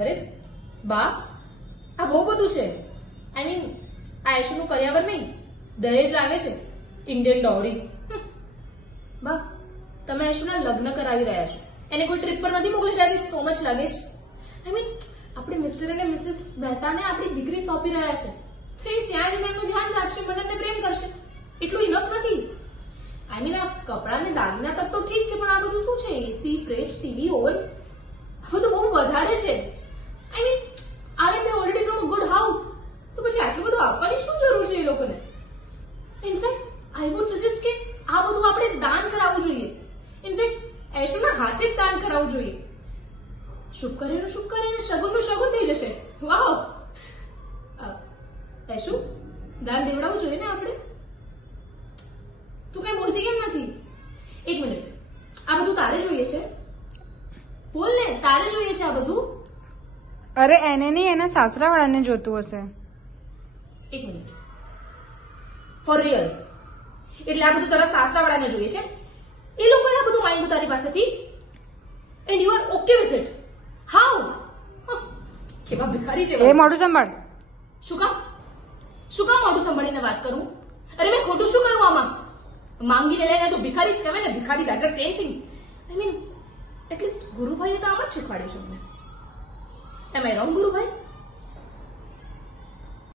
અરે બા, આ બહુ બધું છે. આઈ મીન આ એશુનું કર્યાવર નહીં, દહેજ લાગે છે. ઇન્ડિયન ડોરી. બા, તમે એશુના લગ્ન કરાવી રહ્યા છો, એને કોઈ ટ્રીપ પર નથી મોકલી રહ્યા with so much luggage. I mean આપણે મિસ્ટર અને મિસિસ મહેતાને આપણી દીકરી સોંપી રહ્યા છે. તો એ ત્યાં જઈને એમનું ધ્યાન રાખશે, મનનને પ્રેમ કરશે. એટલું ઇનફ નથી. આઈ મીન આ કપડા ને દાગીના તક તો ઠીક છે, પણ આ બધું શું છે? એસી, ફ્રિજ, ટીવી, ઓવન, આ બધું બહુ વધારે છે. I mean are and already from a good house, તો પછી આટલું બધું આપવાની શું જરૂર છે એ લોકોને? ઇનફેક્ટ આઈ વુડ સજેસ્ટ કે આ બધું આપણે દાન કરાવવું જોઈએ. ઇનફેક્ટ એશુના હાથે જ દાન કરાવવું જોઈએ. શુભ કરે શગુનનું શગુન થઈ જશે. વાહ! એશુ, દાન દેવડાવવું જોઈએ ને આપણે? તું કઈ બોલતી કેમ નથી? એક મિનિટ, આ બધું તારે જોઈએ છે? બોલ ને, તારે જોઈએ છે આ બધું? અરે એને નહીં, એના સાસરા વાળાને જોતું હશે. એક મિનિટ, ફોર રિયલ? એટલે આ બધું તારા સાસરા વાળાને જોઈએ છે? એ લોકોએ આ બધું માંગ્યું તારી પાસેથી? And you are okay with it? How? કેવા ભિખારી છે. એ મોઢું સંભાળ. શું કામ મોઢું સંભાળીને વાત કરું? અરે મેં ખોટું શું કહ્યું આમાં? માંગીને લઈને તો ભિખારી જ કહેવાય ને. ભિખારી beggar, same thing. I mean at least ગુરુભાઈએ તો આમ જ શીખવાડ્યું છે મને. Am I wrong ગુરુભાઈ?